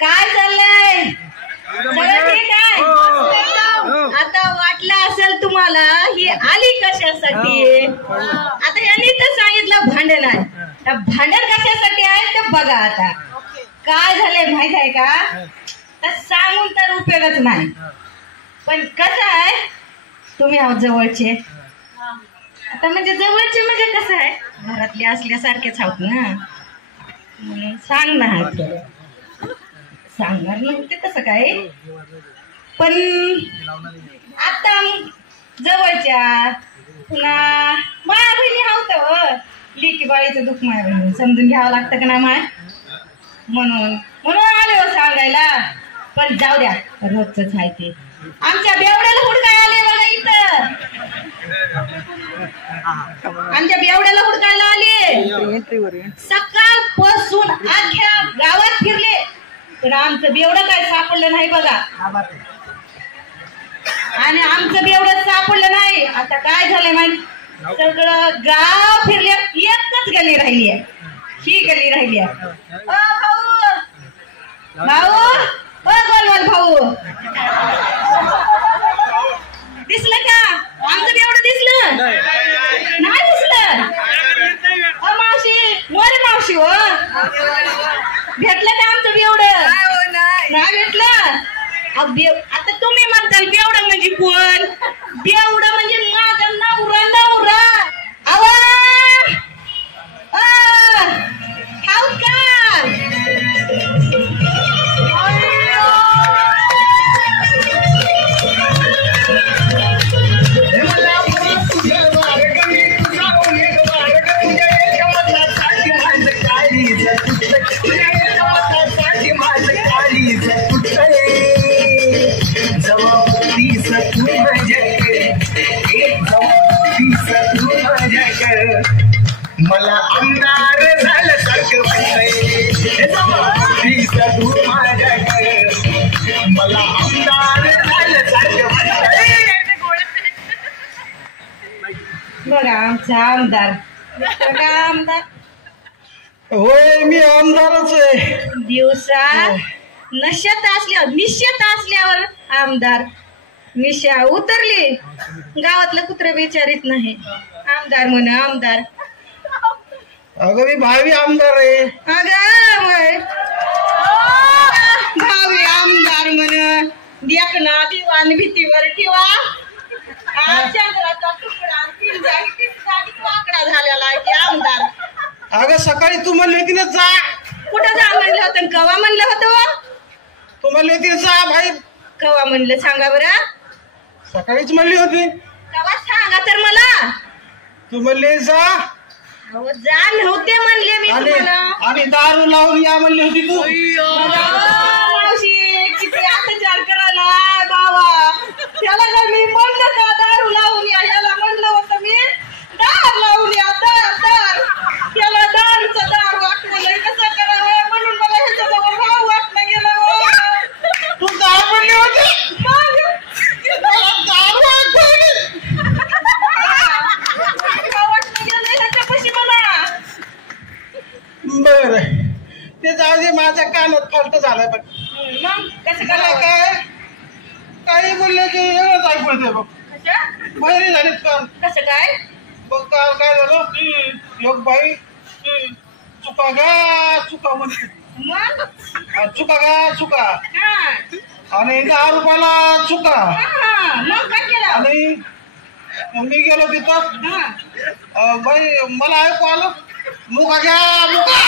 काय चाललंय? सगळं ठीक आहे? आता वाटलं असेल तुम्हाला ही आली कशासाठी. आता यांनी तर सांगितलं भांडण आहे. भांडण कशासाठी आहे ते बघा. आता काय झालंय माहित आहे का? तर सांगून तर उपयोगच नाही. पण कसं आहे, तुम्ही आहोत जवळचे. आता म्हणजे जवळचे म्हणजे कसं आहे, घरातले असल्यासारखेच आहोत ना, म्हणून सांगणार. सांगणार नव्हते तसं काय, पण आता जवळच्या पुन्हा माया बहिणी आहोत. लेकी बाळीचं दुःख माया बहिणी समजून घ्यावं लागतं का ना माय, म्हणून आले हो सांगायला. पण जाऊ द्या, रोजच आहे ते. आमच्या बेवड्याला हुडकाय आले बघा इथं. आमच्या बेवड्याला हुडकायला आले. सकाळपासून अख्ख्या गावात फिरले, पण आमचं बेवडं काय सापडलं नाही बघा. आणि आमचं बेवडं सापडलं नाही. आता काय झालंय माहिती, सगळं गाव फिरले, एकच गली राहिली आहे. ही गली राहिली आहे. भाऊ भाऊ, गोलवाल भाऊ, दिसलं का? आमचं बेवडं दिसलं नाही? दिसलं? मावशी, मोर मावशी हो, भेटलं का आमचं बेवडं? नाही भेटलं. आता तुम्ही म्हणताल बेवडं म्हणजे कोण? बेवडं म्हणजे माझा नवरा. नवरा आवा हाऊ का? मला आमदार झालं सारखं वाटतंय. मला आमदार झालं सारखं वाटतंय. बघा आमचा आमदार. आमदार होय, मी आमदारच आहे. दिवसा निश्चित असल्यावर आमदार. निशा उतरली, गावातलं कुत्र विचारित नाही. आमदार म्हण आमदार. अगं मी भावी आमदार आहे. अगं भावी आमदार म्हण. देखना दिवाण भीतीवर ठेवा. चंद्राचा तुकडा तीन जागी वाकडा झालेला आहे आमदार. अगं सकाळी तू म्हणली होती ना जा. कुठं जा म्हणलं होतं? कवा म्हणलं होतं? तू म्हणली होती जा भाई. कवा म्हणलं सांगा बरं? सकाळीच म्हणली होती. कवा सांगा तर मला. तू म्हणली जा. जा नव्हते म्हणले मी तुम्हाला. आणि दारू लावून या म्हणली होती तू. मावशी किती अत्याचार करायला बाबा. त्याला का मी म्हणलं का दारू लावून या? याला म्हणलं होतं मी दार लावून या. दार त्याला दारूचं दार वाटवलंय. कसं करावं म्हणून मला ह्याच्याजवळ राव वाटलं गेलं. तू दार म्हणली होती. बर ते जाऊ दे, माझ्या कानात फालत झालाय. पण मग कसं मला करावं? काय काही बोलले की एवढंच ऐकू बघ. बहिरी झालीत काल. कसं काय? बघ काल काय झालं, योग बाई चुका गा चुका म्हणते. मग चुका गा चुका. आणि 10 रुपयाला चुका. मग काय केलं? आणि मी गेलो तिथं, बाई मला ऐकू आलं मुका घ्या मुका.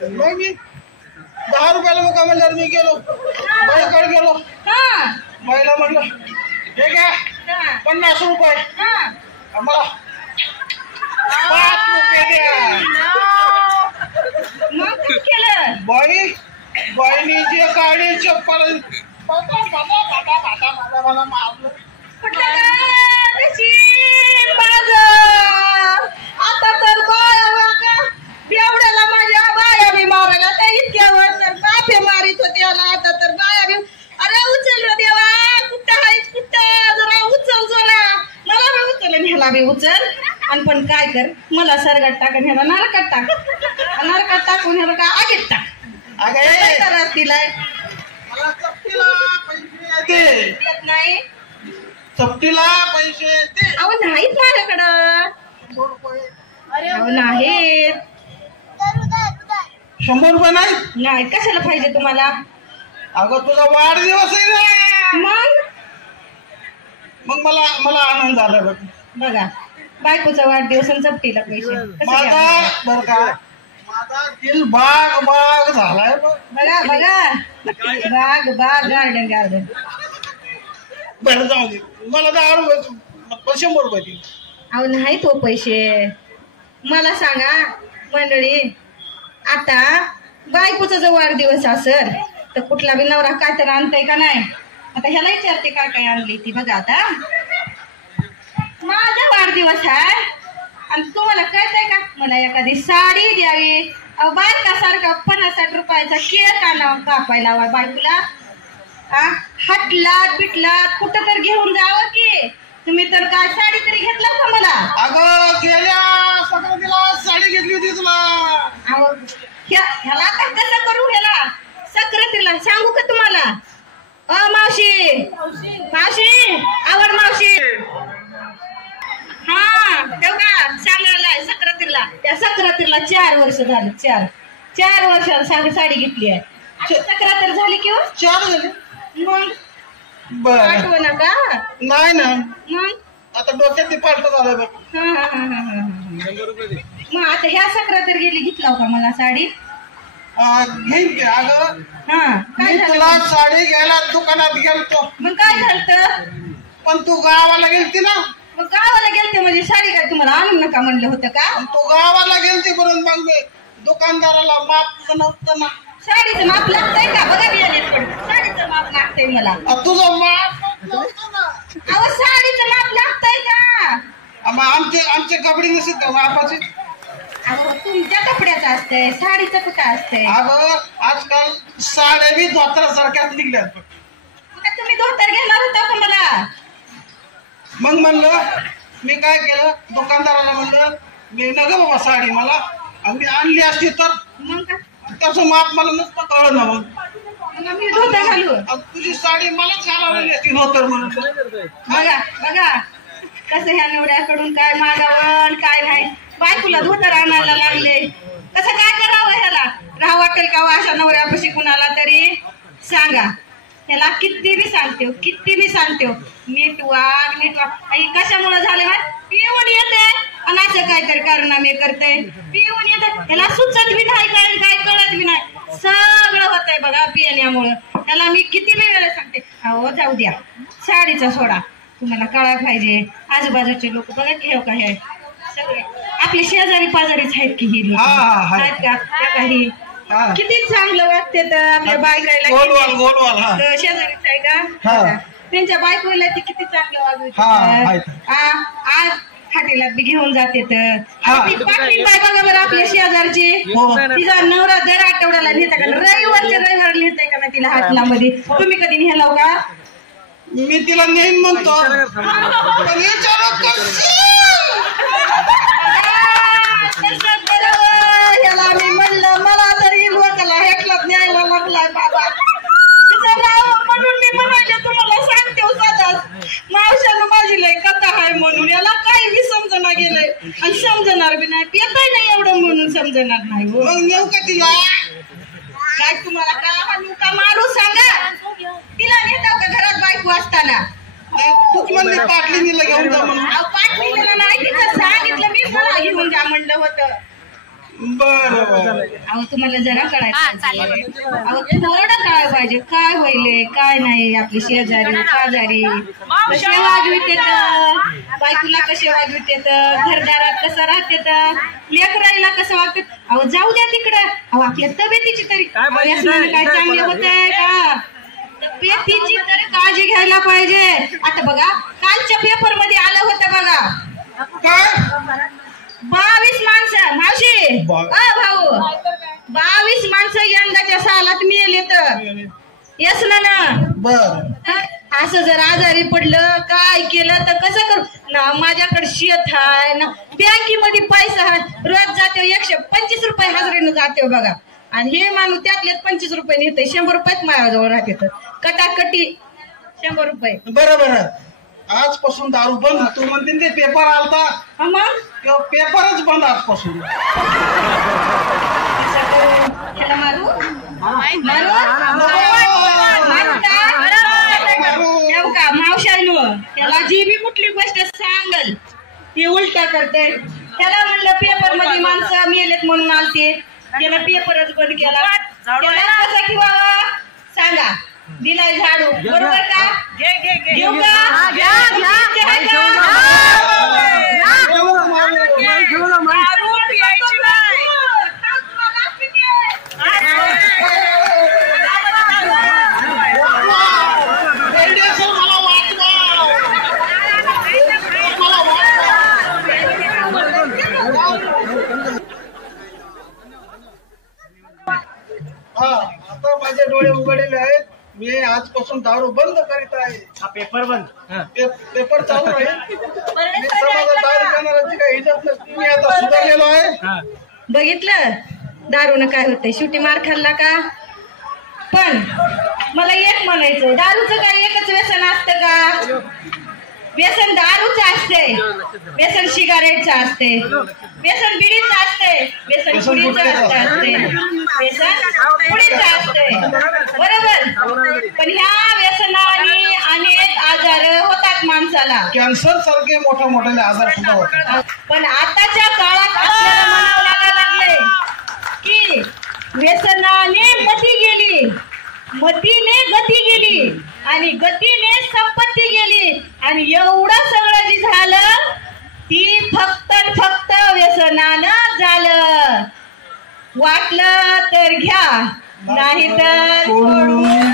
मग मी 10 रुपयाला मुका म्हणल्यावर मी गेलो बाईकडे गेलो. बाईला म्हणलं हे घ्या 50 रुपये. मला 5 रुपये द्या. मग काय केलं? बाईनी जे काढी चप्पल मला मारलं. आता तर बेवड्याला माझ्या बाया बी मारायला त्या इतक्या वेळ तर काफे मारित होते. आता तर बाया बी. अरे उचल रे देवा, कुठं आहेस कुठं? जरा उचल जरा. मला बी उचल ह्याला बी उचल. आणि पण काय कर, मला सरगात टाक ह्याला नरकात टाक. नका टाकून हे का आगीत टाक. अगं काय ए, करा तिला मला चपटीला पैसे दे. येत नाही. चपटीला पैसे दे. अहो नाहीत माझ्याकडं. 100 रुपये. अहो नाहीत. 100 रुपये नाही. नाही कशाला पाहिजे तुम्हाला. अगं तुझा वाढदिवस आहे ना. मग मला मला आनंद झाला बघ. बघा बायकोचा वाढदिवस आणि चपटीला पैसे कसं माझा घ्यावं? बर का माझा दिल बाग बाग झालाय बघ. बघा बाग गार्डन. बरं जाऊ दे. मला 10 रुपये 100 रुपये दे. अहो नाही तो पैसे. मला सांगा मंडळी, आता बायकोचा जर वाढदिवस असेल तर कुठला बी नवरा काय तर आणताय का नाही. आता ह्याला विचारते काय आणली ती. बघा आता माझा वाढदिवस आहे आणि तुम्हाला कळतंय का मला एखादी साडी द्यावी. बायकासारखा 50-60 रुपयाचा केक आणावं कापायला बायकोला. हटला पिटला कुठं तर घेऊन जावं की. तुम्ही तर काय साडी तरी घेतला का मला. अगं गेल्या संक्रांतीला साडी घेतली होती तुला. अहो ह्याला आता कसं करू. ह्याला सक्रातीला सांगू का तुम्हाला. मावशी आवड मावशी. हा तेव्हा सांगायला सक्रातीला. त्या सक्रातीला 4 वर्ष झाली. 4 वर्षाला साडी घेतली आहे. सक्रात झाली किंवा 4 झाले. मग बर आठवण का. नाही ना. मग आता डोक्यात पालट झालंय बघ. मग आता ह्या सक्रात गेली घेतला का मला साडी. घेईन की. अगं हा मी काय तुला झालं. साडी घ्यायला दुकानात गेलतो मग काय झालं. पण तू गावाला गेलती ना. मग गावाला गेलते म्हणजे साडी काय तुम्हाला आणून नका म्हणलं होतं का. आणि तू गावाला गेलती म्हणून मग मी दुकानदाराला माप नव्हतं ना. साडीचं माप लागतंय का. बघा बियाणे पण साडीचं माप लागतंय मला. तुझं माप नव्हतं ना. अहो साडीचं माप लागतंय का. मग आमचे कपडे नसत का मापाचे. अहो तुमच्या कपड्याचं असतंय साडीचं कुठं असतंय. अगं आजकाल साड्या बी धोत्रासारख्याच निघल्यात. मग तुम्ही धोतर घेणार होता का मला. मग म्हणलं मी काय केलं दुकानदाराला म्हणलं मी न ग बाबा साडी मला आणि मी आणली असती तर. मग का त्याचं माप मला नसतं कळलं ना. मग मी धोतर घालू. तुझी साडी मलाच घालावली असती धोतर म्हणून. बघा कसं ह्या निवड्याकडून काय मागावं काय नाही. बायकोला धोतर आणायला लागले. कसं काय करावं ह्याला. राहावं वाटेल का अशा नवऱ्यापाशी कुणाला तरी सांगा. त्याला किती बी सांगते नीट वाग. कशामुळे झाले पिऊन येते आणि असं काहीतरी कारनामे करते. पिऊन येते ह्याला सुचत बी नाही काय कळत बी नाही. सगळं होतंय बघा पिण्यामुळं. त्याला मी किती वेळेला सांगते अहो जाऊ द्या साडीचा सोडा. तुम्हाला कळायला पाहिजे आजूबाजूचे लोक बघा की हे काय सगळे आपले शेजारी पाजारीच आहेत की ही लोक आहेत का. त्या काही किती चांगलं वाटते तर आपल्या बायकायला शेजारीच आहे का. त्यांच्या बायकोला ते किती चांगलं वागवते. आज फाटीला बी घेऊन जाते तर पाटली बाय बघा बरं आपल्या शेजारची. तिचा नवरा दर आठवड्याला नेता का रविवार नेताय का ना तिला हाटलामध्ये. तुम्ही कधी नेलाव का. मी तिला नेईन म्हणतो. ह्याला मी म्हणलं मला तरी लोकाला हेटलाच न्यायला लागलाय बाबा. तिचं नाव म्हणून मी म्हणाले तुम्हाला सांगते मावशानं माझी लय कथा आहे म्हणून. याला काही बी समजना गेलंय आणि समजणार बी नाही. येतय नाही एवढं म्हणून समजणार नाही. मग नेऊ का तिला. काय तुम्हाला का मारू सांगा. तिला नेताव का घरात बायको असताना. तूच म्हणली पाटलीला घेऊन जा म्हणून. पाटलीला नाही तिथं सांगितलं मी मला घेऊन जा म्हणलं होतं. बरं अहो तुम्हाला जरा कळायचं अहो थोडं कळायला पाहिजे काय होईल काय नाही. आपली शेजारी पाजारी कसे वागवित येत बायकोला कसे वागवित येत घरदारात कसं राहत येत लेकराईला कसं वागत. अहो जाऊ द्या तिकडं. अहो आपल्या तब्येतीची तरी काय चांगले होत आहे का. तब्येतीची तरी काळजी घ्यायला पाहिजे. आता बघा कालच्या पेपर मध्ये आलं होतं बघा काय 22 माणसं मावशी भाऊ 22 माणसं यंदाच्या सालात मिळाले तर येस ना. बर असं जर आजारी पडलं काय केलं तर कसं करू. ना माझ्याकडे शेत आहे ना बँकेमध्ये पैसा आहे. रोज जाते 125 रुपये हजेरीनं जाते बघा. आणि हे माणूस त्यातले 25 रुपये नेते. 100 रुपयेच माझ्याजवळ राहते तर कटाकटी 100 रुपये. बरं आजपासून दारू बंद. तू म्हणते ते पेपर आलता मग पेपरच बंद आजपासून. मावशानो त्याला जी बी कुठली गोष्ट सांगल ती उलटा करते. त्याला म्हणलं पेपर मध्ये माणसं मेलेत म्हणून आलते. त्याला पेपरच बंद केला. त्याला कसं की बाबा सांगा दिलाय झाडू बरोबर का? घेऊ का? आता माझे डोळे उघडलेले आहेत. मी आजपासून दारू बंद करीत आहे. हा पेपर बंद. पेपर चालू आहे. मी समाजात दारू पिणाऱ्याची काही इज्जत नसते. मी आता सुधारलेलो आहे. बघितलं दारूनं काय होतंय. शेवटी मार खाल्ला का? पण मला एक म्हणायचं दारूचं काय एकच व्यसन असतं का? व्यसन दारूचं असते, व्यसन सिगारेटचं असते, व्यसन बिडीचं असते, व्यसन पुडीचं असते, व्यसन पुडीचं असते बरोबर. पण ह्या व्यसनाने अनेक आजार होतात माणसाला. कॅन्सर सारखे मोठे आजार सुद्धा होतात. पण आताच्या काळात आपल्याला म्हणावं लागायला लागले की व्यसनाने मतीने गती गेली आणि गतीने संपत्ती गेली. आणि एवढं सगळं जे झालं ती फक्त व्यसनानं झालं. वाटलं तर घ्या नाही तर सोडून